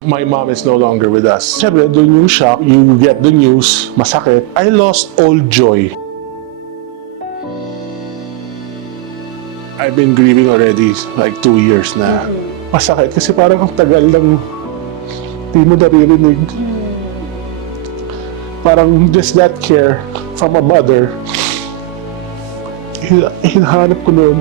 My mom is no longer with us. Siyempre, doon yung shock, you get the news, masakit. I lost all joy. I've been grieving already like 2 years na. Masakit kasi parang ang tagal lang di mo naririnig. Parang just that care from a mother. Hinahanap ko noon.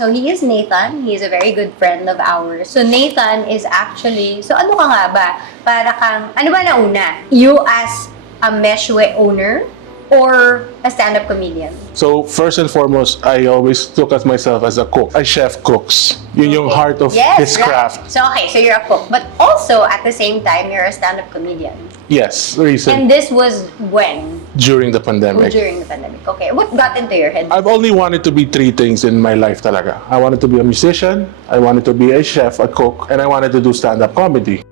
So he is Nathan. He is a very good friend of ours. So Nathan is actually, so ano ka nga ba? Para kang, ano ba nauna? You as a meshwe owner or a stand-up comedian? So first and foremost, I always look at myself as a cook. A chef cooks. Yun yung heart of his craft. So okay, so you're a cook. But also, at the same time, you're a stand-up comedian. Yes, recent. And this was when? During the pandemic. During the pandemic. Okay, what got into your head? I've only wanted to be 3 things in my life talaga. I wanted to be a musician, I wanted to be a chef, a cook, and I wanted to do stand-up comedy.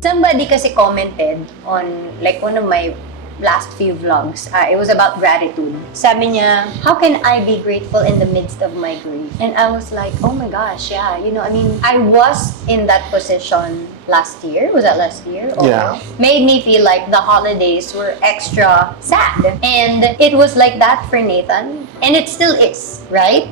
Somebody kasi commented on like one of my last few vlogs. It was about gratitude. Sabi niya, how can I be grateful in the midst of my grief? And I was like, oh my gosh, yeah. You know, I mean, I was in that position last year. Was that last year? Or Yeah. Made me feel like the holidays were extra sad. And it was like that for Nathan. And it still is, right?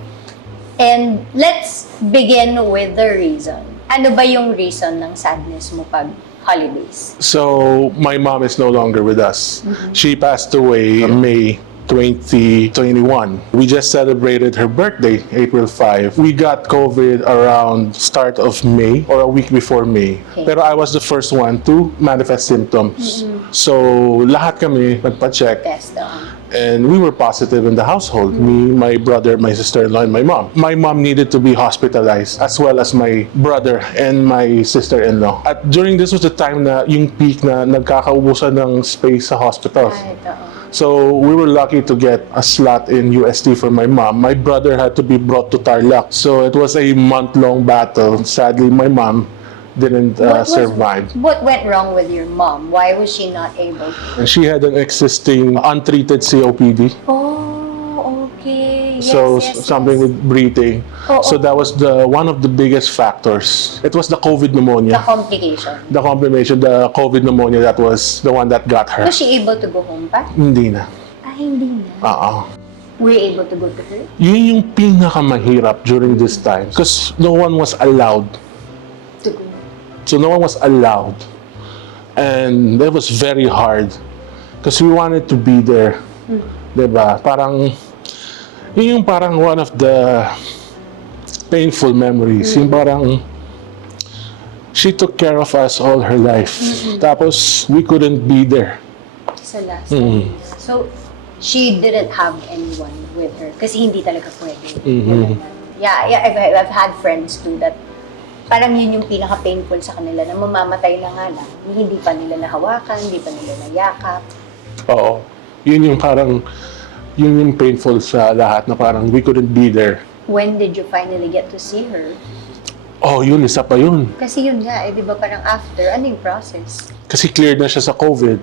And let's begin with the reason. Ano ba yung reason ng sadness mo pag holidays? So my mom is no longer with us. She passed away in May 2021. We just celebrated her birthday, April 5. We got COVID around start of May or a week before May. Okay. Pero I was the first one to manifest symptoms. So lahat kami nagpa-check. Test And we were positive in the household. Me, my brother, my sister-in-law, and my mom. My mom needed to be hospitalized as well as my brother and my sister-in-law. At during this was the time na yung peak na nagkakaubusan ng space sa hospitals. So we were lucky to get a slot in UST for my mom. My brother had to be brought to Tarlac. So it was a month-long battle. Sadly, my mom didn't survive. What went wrong with your mom? Why was she not able to? And she had an existing untreated COPD. Oh, okay. Yes, Something with breathing. So that was one of the biggest factors. It was the COVID pneumonia. The complication. The complication, the COVID pneumonia, that was the one that got her. Was she able to go home pa? Hindi na. Hindi na. Were you able to go to her? Yun yung pinakamahirap during this time. Because no one was allowed. To go. So no one was allowed. And that was very hard. Because we wanted to be there. Diba? Parang, yun yung parang one of the painful memories. Yung parang, she took care of us all her life. Tapos, we couldn't be there. Sa last time. So, she didn't have anyone with her. Kasi hindi talaga pwede. Yeah, I've had friends too that parang yun yung pinaka-painful sa kanila na mamamatay na nga lang. Hindi pa nila nahawakan, hindi pa nila nayakap. Oo. Yun yung parang, yun yung painful sa lahat na parang we couldn't be there. When did you finally get to see her? Oh, yun, isa pa yun. Kasi yun nga, di ba parang after, ano yung process? Kasi cleared na siya sa COVID.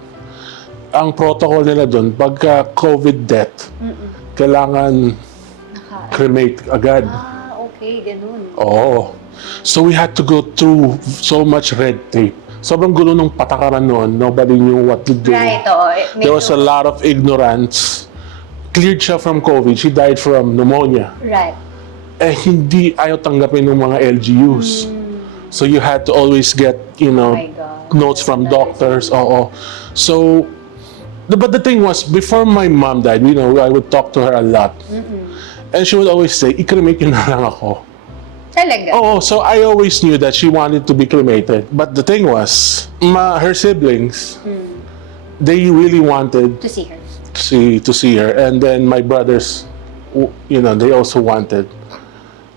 Ang protocol nila doon, pagka COVID death, kailangan cremate agad. Okay, ganun. Oo. So we had to go through so much red tape. Sobrang gulo ng patakaran noon. Nobody knew what to do. Right, There was a lot of ignorance. Cleared siya from COVID. She died from pneumonia. Right. Eh, hindi ayaw tanggapin ng mga LGUs. So you had to always get, my God. notes from doctors. Oo. So, but the thing was, before my mom died, I would talk to her a lot. And she would always say, i-cremate yun na lang ako. Talaga? Oh, so I always knew that she wanted to be cremated. But the thing was, her siblings, they really wanted To see her. to see her. And then my brothers, they also wanted.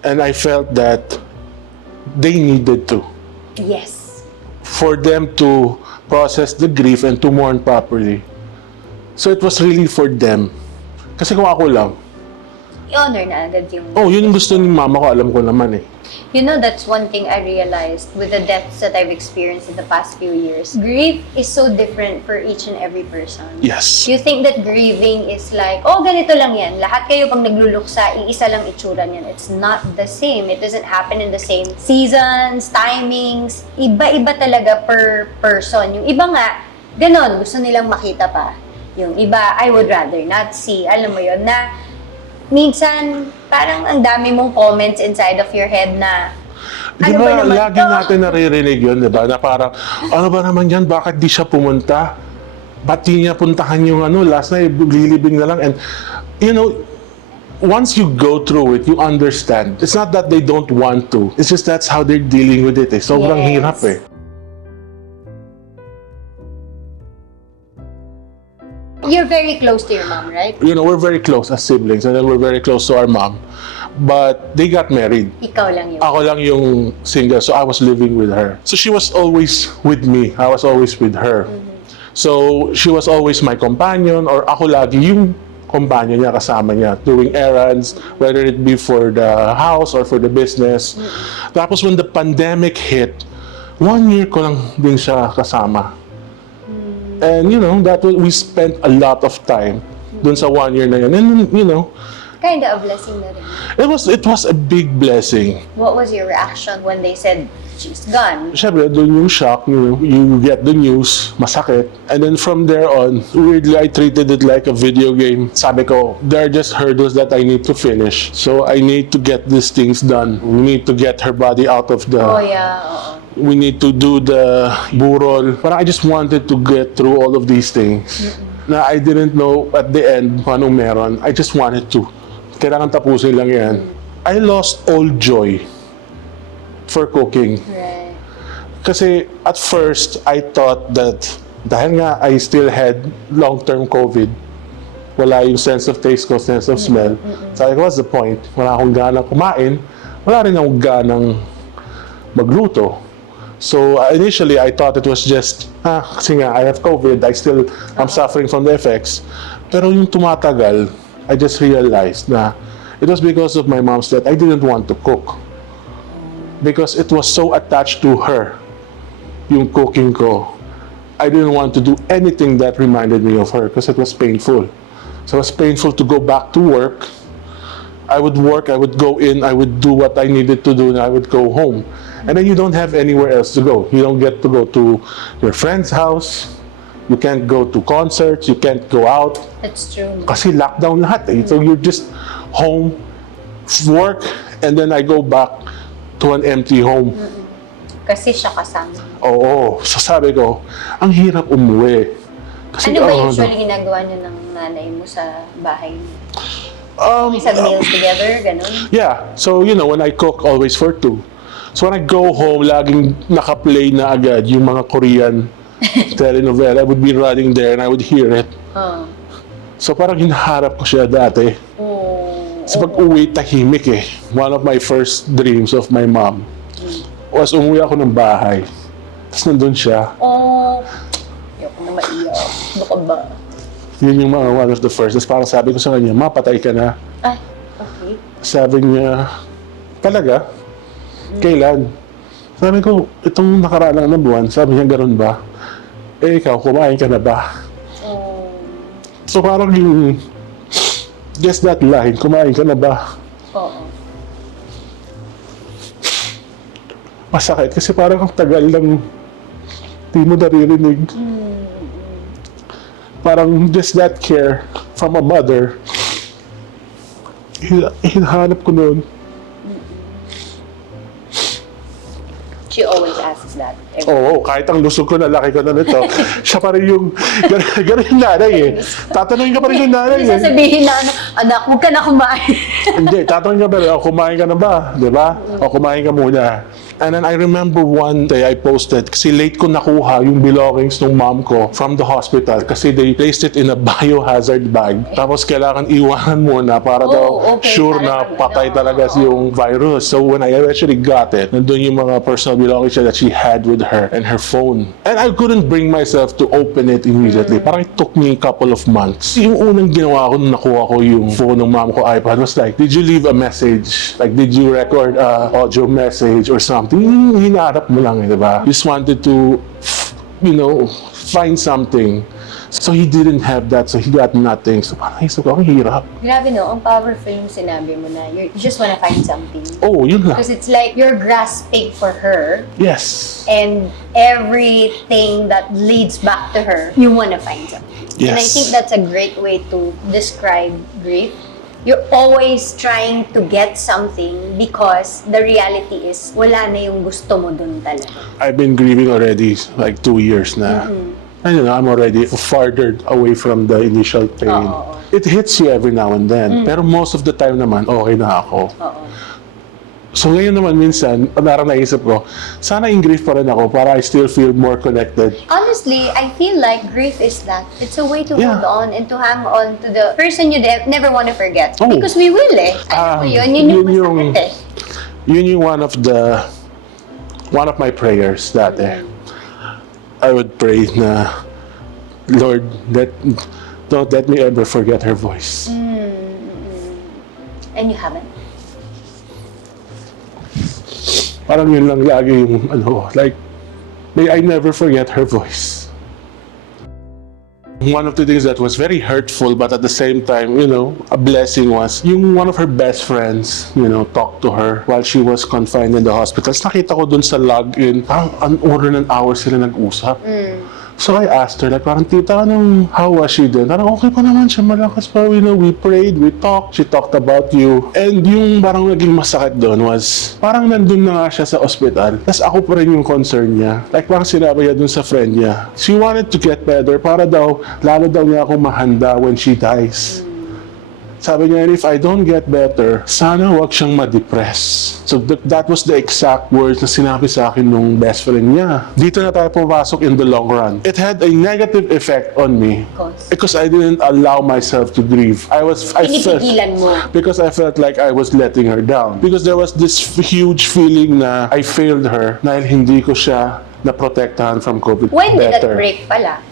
And I felt that they needed to. Yes. For them to process the grief and to mourn properly. So it was really for them. Kasi kung ako lang, i-honor na agad yung... Oh, yun yung gusto ni mama ko, alam ko naman eh. You know, that's one thing I realized with the deaths that I've experienced in the past few years. Grief is so different for each and every person. Yes. You think that grieving is like, oh, ganito lang yan. Lahat kayo pag nagluluksa, iisa lang itsura niyan. It's not the same. It doesn't happen in the same seasons, timings. Iba-iba talaga per person. Yung iba nga, ganon, gusto nilang makita pa. Yung iba, I would rather not see. Alam mo yun, na minsan, parang ang dami mong comments inside of your head na, Di ano ba ba, naman lagi to? natin naririnig yun, di ba? Na parang, ano ba naman yan? Bakit di siya pumunta? Ba't di niya puntahan yung last night, lilibing na lang. And, you know, once you go through it, you understand. It's not that they don't want to. It's just that's how they're dealing with it. Sobrang Yes. hirap eh. You're very close to your mom, right? You know, we're very close as siblings, and then we're very close to our mom. But they got married. Ikaw lang yun. Ako lang yung single, so I was living with her. So she was always with me. I was always with her. So she was always my companion, or ako lagi yung companion niya, kasama niya, doing errands, whether it be for the house or for the business. Tapos when the pandemic hit, 1 year ko lang din siya kasama. And you know, that we spent a lot of time dun sa 1 year na yun. And you know, Kinda a blessing na rin. it was a big blessing. What was your reaction when they said, she's gone? Siyempre, dun yung shock, you get the news, masakit. And then from there on, weirdly, I treated it like a video game. Sabi ko, there are just hurdles that I need to finish. So I need to get these things done. We need to get her body out of the... Oh yeah, oo. We need to do the burol. Parang I just wanted to get through all of these things. Na I didn't know at the end kung anong meron. I just wanted to. Kailangan tapusin lang yan. I lost all joy for cooking. Right. Kasi at first, I thought that dahil nga I still had long-term COVID, wala yung sense of taste ko, sense of smell. Sabi ko, what's the point? Wala akong ganang kumain, wala rin akong ganang magluto. So initially, I thought it was just, kasi nga, I have COVID, I'm suffering from the effects. Pero yung tumatagal, I just realized na it was because of my mom's death. I didn't want to cook. Because it was so attached to her, yung cooking ko. I didn't want to do anything that reminded me of her because it was painful. So it was painful to go back to work. I would work, I would go in, I would do what I needed to do, and I would go home. And then you don't have anywhere else to go. You don't get to go to your friend's house. You can't go to concerts. You can't go out. That's true. Kasi lockdown lahat eh. So you're just home, work, and then I go back to an empty home. Kasi siya kasama. Oo. So sabi ko, ang hirap umuwi. Kasi, Ano ba usually ginagawa niyo ng nanay mo sa bahay niyo? Isang meals together, ganun? Yeah. So, you know, when I cook, always for two. So when I go home, laging naka-play na agad yung mga Korean telenovela. I would be running there and I would hear it. So parang hinaharap ko siya dati. So pag-uwi, tahimik eh. One of my first dreams of my mom was umuwi ako ng bahay. Tapos nandun siya. Ayoko na maiyak. Baka ba? Yun yung one of the first. Tapos parang sabi ko sa kanya, Ma, patay ka na. Ay, okay. Sabi niya, talaga? Kailan? Sabi ko, itong nakaraan na buwan. Sabi niya, ganun ba? Eh, ikaw, kumain ka na ba? So parang yung, just that line, kumain ka na ba? Oo. Masakit kasi parang ang tagal lang di mo naririnig. Parang just that care from a mother. Hinahanap ko noon. She always asks that. Oo, kahit ang lusog ko na laki ko na nito, siya pa rin yung, gano'n yung nanay eh. Tatanungin ka pa rin yung nanay Hindi eh. sasabihin na, anak, huwag ka na kumain. Hindi, tatanungin ka pa rin, kumain ka na ba? Di ba? O kumain ka muna. And then I remember one day I posted, kasi late ko nakuha yung belongings ng mom ko from the hospital kasi they placed it in a biohazard bag. Tapos kailangan iwanan muna para daw okay, sure para na patay talaga yung virus. So when I actually got it, nandun yung mga personal belongings that she had with her and her phone. And I couldn't bring myself to open it immediately. Parang it took me a couple of months. Yung unang ginawa ko nung nakuha ko yung phone ng mom ko, iPad, was like, like, did you leave a message? Like, did you record a audio message or something? Yung hinaharap mo lang, di ba? You just wanted to, find something. So he didn't have that, so he got nothing. So parang isip ko, ang hirap. Grabe no, ang powerful yung sinabi mo na you just wanna find something. Oh, yun lang. Because it's like you're grasping for her. Yes. And everything that leads back to her, you wanna find something. Yes. And I think that's a great way to describe grief. You're always trying to get something because the reality is wala na yung gusto mo dun talaga. I've been grieving already like 2 years na. I don't know, I'm already farther away from the initial pain. It hits you every now and then. Pero most of the time naman, okay na ako. So ngayon naman minsan, parang naisip ko, sana in grief pa rin ako para I still feel more connected. Honestly, I feel like grief is that. It's a way to hold on and to hang on to the person you never want to forget. Oh. Because we will eh. Alam mo yun yung masakit eh. Yun yung one of my prayers dati. I would pray na, Lord, don't let me ever forget her voice. And you haven't? Parang yun lang lagi yung like, may I never forget her voice. One of the things that was very hurtful but at the same time, a blessing was yung one of her best friends, talked to her while she was confined in the hospital. Nakita ko dun sa login, parang an order ng hours sila nag-usap. So I asked her, like, parang tita, how was she then? Parang okay pa naman siya, malakas pa, we prayed, we talked, she talked about you. And yung parang naging masakit doon was, parang nandun na nga siya sa ospital, tas ako pa rin yung concern niya. Like, parang sinabi niya dun sa friend niya, she wanted to get better para daw, lalo daw niya ako mahanda when she dies. Sabi niya, if I don't get better, sana wag siyang ma-depress. So that was the exact words na sinabi sa akin nung best friend niya. Dito na tayo pumasok in the long run. It had a negative effect on me because I didn't allow myself to grieve. Pinipigilan mo. Because I felt like I was letting her down. Because there was this huge feeling na I failed her dahil hindi ko siya na-protektahan from COVID When did better. that break pala?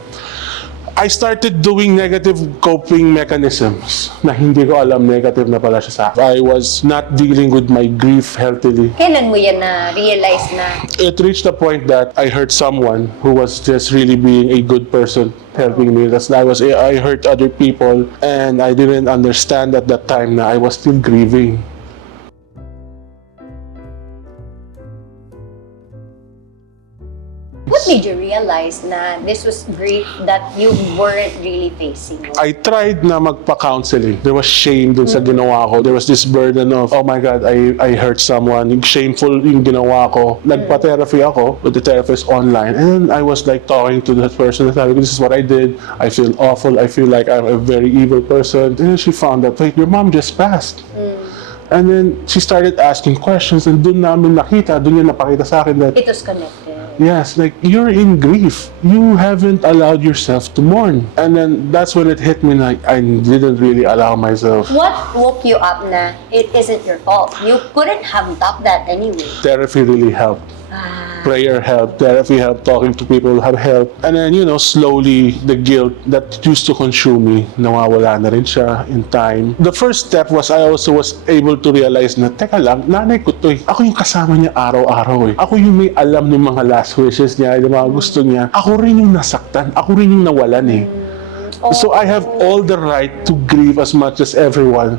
I started doing negative coping mechanisms na hindi ko alam negative na pala siya sa akin. I was not dealing with my grief healthily. Kailan mo yan na-realize na? It reached a point that I hurt someone who was just really being a good person helping me. I hurt other people and I didn't understand at that time na I was still grieving. What made you realize na this was grief that you weren't really facing? I tried na magpa-counseling. There was shame dun sa ginawa ko. There was this burden of, oh my God, I hurt someone. Yung shameful yung ginawa ko. Nagpa-therapy ako with the therapist online. And then I was like talking to that person. Sabi ko, this is what I did. I feel awful. I feel like I'm a very evil person. And then she found out, wait, your mom just passed. And then she started asking questions and dun namin nakita, dun niya napakita sa akin that It was connected. yes, like you're in grief. You haven't allowed yourself to mourn. And then that's when it hit me like I didn't really allow myself. What woke you up na it isn't your fault? You couldn't have stopped that anyway. Therapy really helped. Prayer helped, therapy helped, talking to people have helped. And then, slowly, the guilt that used to consume me, nawawala na rin siya in time. The first step was I also was able to realize na, teka lang, nanay ko to eh. Ako yung kasama niya araw-araw eh. Ako yung may alam ng mga last wishes niya, yung mga gusto niya. Ako rin yung nasaktan, ako rin yung nawalan eh. So I have all the right to grieve as much as everyone,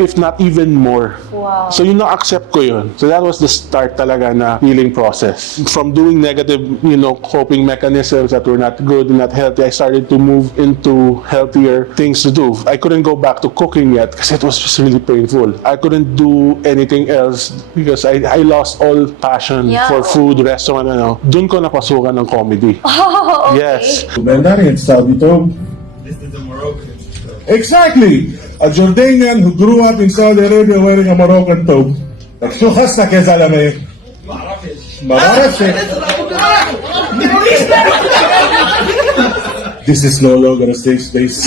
if not even more. Wow. So yun na-accept ko yun. So that was the start talaga na healing process. From doing negative, coping mechanisms that were not good and not healthy, I started to move into healthier things to do. I couldn't go back to cooking yet because it was just really painful. I couldn't do anything else because I lost all passion for food, restaurant, Doon ko napasukan ng comedy. Oh, okay. Yes. It's Saudi Tob. This is a Moroccan. Exactly! A Jordanian who grew up in Saudi Arabia wearing a Moroccan tobe. طب شو خصك يا زلمة؟ ما بعرفش. This is no longer a safe space.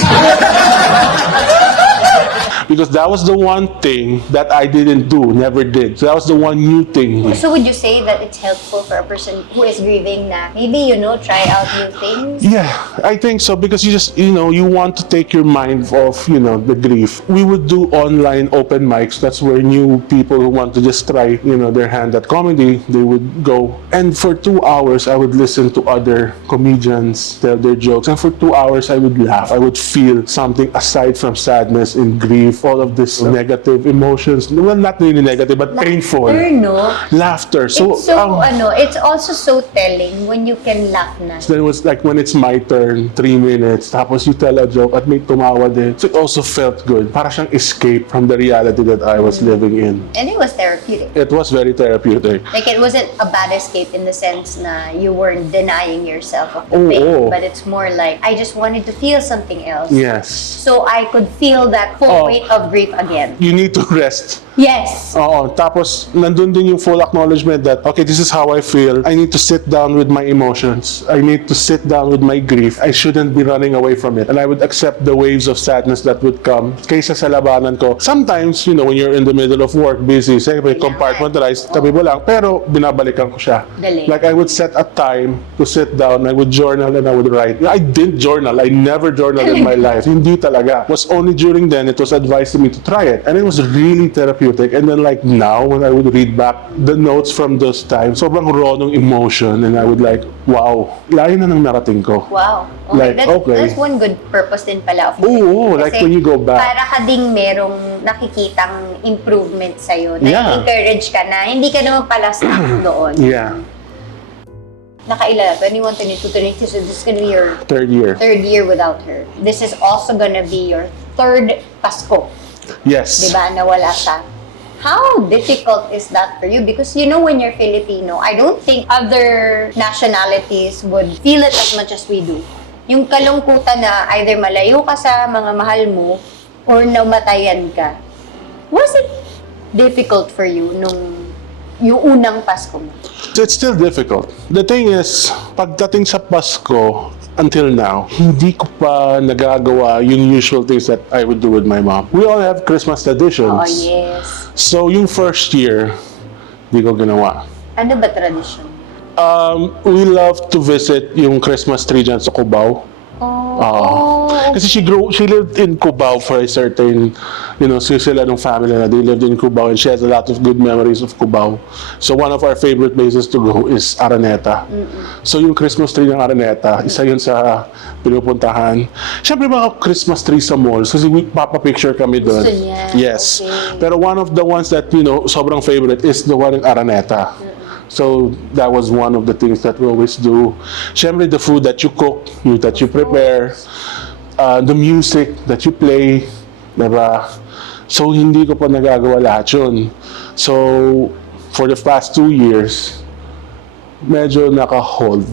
because that was the one thing that I didn't do, never did. So that was the one new thing. So would you say that it's helpful for a person who is grieving na maybe, try out new things? Yeah, I think so, because you just, you want to take your mind off, the grief. We would do online open mics. That's where new people who want to just try, their hand at comedy, they would go. And for 2 hours, I would listen to other comedians tell their jokes. And for 2 hours, I would laugh. I would feel something aside from sadness and grief, all of this negative emotions. Well, not really negative, but painful. Laughter, no? Laughter. It's also so telling when you can laugh na. Then it was like when it's my turn, 3 minutes, tapos you tell a joke at may tumawa din. So it also felt good. Para siyang escape from the reality that I was living in. And it was therapeutic. It was very therapeutic. Like, it wasn't a bad escape in the sense na you weren't denying yourself of the pain, but it's more like, I just wanted to feel something else. Yes. So I could feel that full weight of grief again. You need to rest. Yes. Oo. Tapos, nandun din yung full acknowledgement that, okay, this is how I feel. I need to sit down with my emotions. I need to sit down with my grief. I shouldn't be running away from it. And I would accept the waves of sadness that would come. Kaysa sa labanan ko. Sometimes, when you're in the middle of work, busy, say, compartmentalized, tabi mo lang. Pero, binabalikan ko siya. Dali. Like, I would set a time to sit down. I would journal and I would write. I didn't journal. I never journaled in my life. Hindi talaga. It was only during then, it was advised to me to try it. And it was really therapeutic. And then like now, when I would read back the notes from those times, sobrang raw ng emotion. And I would like, wow, layo na ng narating ko. Wow. Okay, Like, that's one good purpose din pala of Oo, like when you go back. Para ka ding merong nakikitang improvement sa'yo. Yeah. Na-encourage ka na. Hindi ka naman pala stuck doon. Yeah. Nakailala, 21, 22, 23. So this is gonna be your Third year. third year without her. This is also gonna be your third Pasko. Yes. Diba? Nawala siya. How difficult is that for you? Because when you're Filipino, I don't think other nationalities would feel it as much as we do. Yung kalungkutan na either malayo ka sa mga mahal mo or namatayan ka. Was it difficult for you yung unang Pasko mo? It's still difficult. The thing is, pagdating sa Pasko, until now, hindi ko pa nagagawa yung usual things that I would do with my mom. We all have Christmas traditions. Oh, yes. So, yung first year, hindi ko ginawa. Ano ba tradition? We love to visit yung Christmas tree dyan sa Cubao. Kasi she lived in Cubao for a certain, so sila ng family na they lived in Cubao, and she has a lot of good memories of Cubao. So one of our favorite places to go is Araneta. So yung Christmas tree ng Araneta, isa yun sa pinupuntahan. Siyempre mga Christmas tree sa malls, kasi papapicture kami doon. Gusto niya. Yes. Okay. Pero one of the ones that, sobrang favorite is the one in Araneta. So that was one of the things that we always do. Siyempre, the food that you cook, that you prepare, the music that you play, diba? So hindi ko pa nagagawa lahat yun. So for the past 2 years, medyo naka-hold.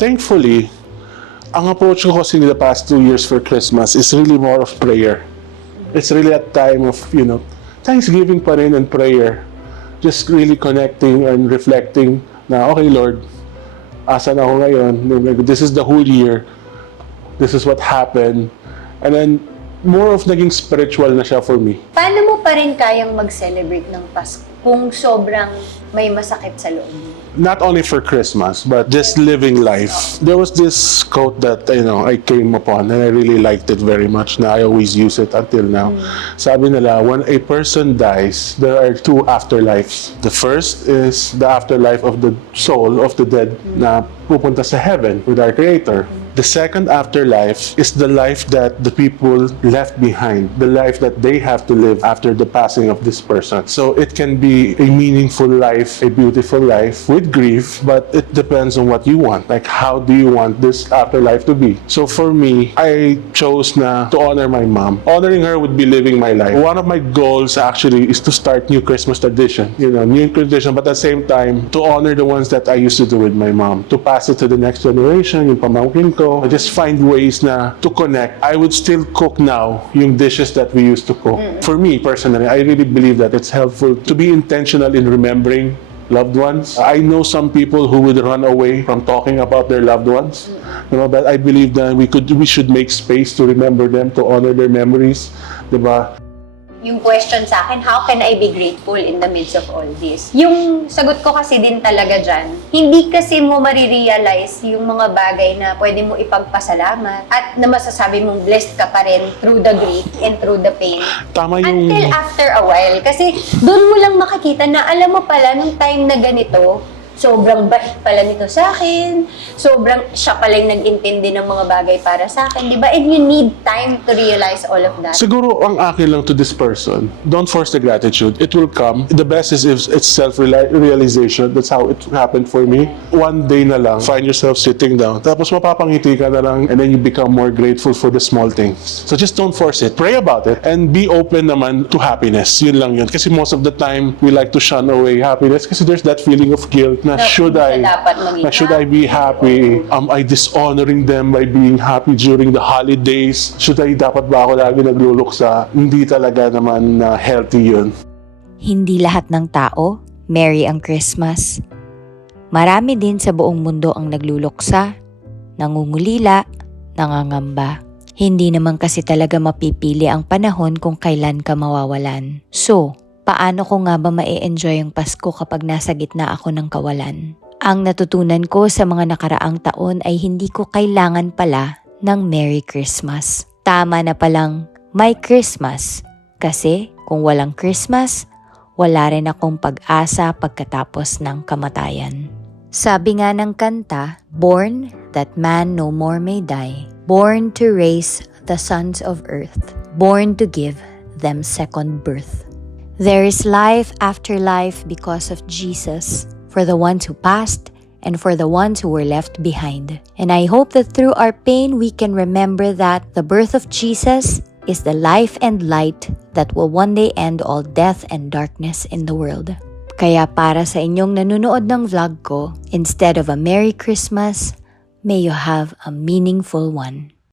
Thankfully, ang approach ko kasi the past 2 years for Christmas is really more of prayer. It's really a time of, Thanksgiving pa rin and prayer. Just really connecting and reflecting na, okay Lord, asan ako ngayon? This is the whole year. This is what happened. And then, more of naging spiritual na siya for me. Paano mo pa rin kayang mag-celebrate ng Pasko kung sobrang may masakit sa loob mo? Not only for Christmas, but just living life. There was this quote that, I came upon and I really liked it very much. Na I always use it until now. Sabi nila, when a person dies, there are 2 afterlives. The first is the afterlife of the soul of the dead na pupunta sa heaven with our Creator. The second afterlife is the life that the people left behind, the life that they have to live after the passing of this person. So it can be a meaningful life, a beautiful life with grief, but it depends on what you want. Like, how do you want this afterlife to be? So for me, I chose to honor my mom. Honoring her would be living my life. One of my goals actually is to start new Christmas tradition. New tradition, but at the same time, to honor the ones that I used to do with my mom. To pass it to the next generation, yung pamangkin ko. I just find ways to connect. I would still cook now yung dishes that we used to cook. For me, personally, I really believe that it's helpful to be intentional in remembering loved ones. I know some people who would run away from talking about their loved ones. But I believe that we should make space to remember them, to honor their memories. Diba? Yung question sa akin, how can I be grateful in the midst of all this? Yung sagot ko kasi din talaga dyan, hindi kasi mo marirealize yung mga bagay na pwede mo ipagpasalamat at na masasabi mong blessed ka pa rin through the grief and through the pain. Tama yung... Until after a while. Kasi doon mo lang makikita na alam mo pala nung time na ganito, sobrang bait pala nito sa akin, sobrang siya pala yung nag-intindi ng mga bagay para sa akin, di ba? And you need time to realize all of that. Siguro ang akin lang to this person, don't force the gratitude. It will come. The best is if it's self-realization. That's how it happened for me. One day na lang, find yourself sitting down. Tapos mapapangiti ka na lang and then you become more grateful for the small things. So just don't force it. Pray about it and be open naman to happiness. Yun lang yun. Kasi most of the time, we like to shun away happiness kasi there's that feeling of guilt na should I be happy? Am I dishonoring them by being happy during the holidays? Dapat ba ako lagi nagluluksa? Hindi talaga naman healthy yun. Hindi lahat ng tao, merry ang Christmas. Marami din sa buong mundo ang nagluluksa, nangungulila, nangangamba. Hindi naman kasi talaga mapipili ang panahon kung kailan ka mawawalan. So, paano ko nga ba ma-enjoy ang Pasko kapag nasa gitna ako ng kawalan? Ang natutunan ko sa mga nakaraang taon ay hindi ko kailangan pala ng Merry Christmas. Tama na palang may Christmas. Kasi kung walang Christmas, wala rin akong pag-asa pagkatapos ng kamatayan. Sabi nga ng kanta, born that man no more may die. Born to raise the sons of earth. Born to give them second birth. There is life after life because of Jesus, for the ones who passed and for the ones who were left behind. And I hope that through our pain, we can remember that the birth of Jesus is the life and light that will one day end all death and darkness in the world. Kaya para sa inyong nanonood ng vlog ko, instead of a Merry Christmas, may you have a meaningful one.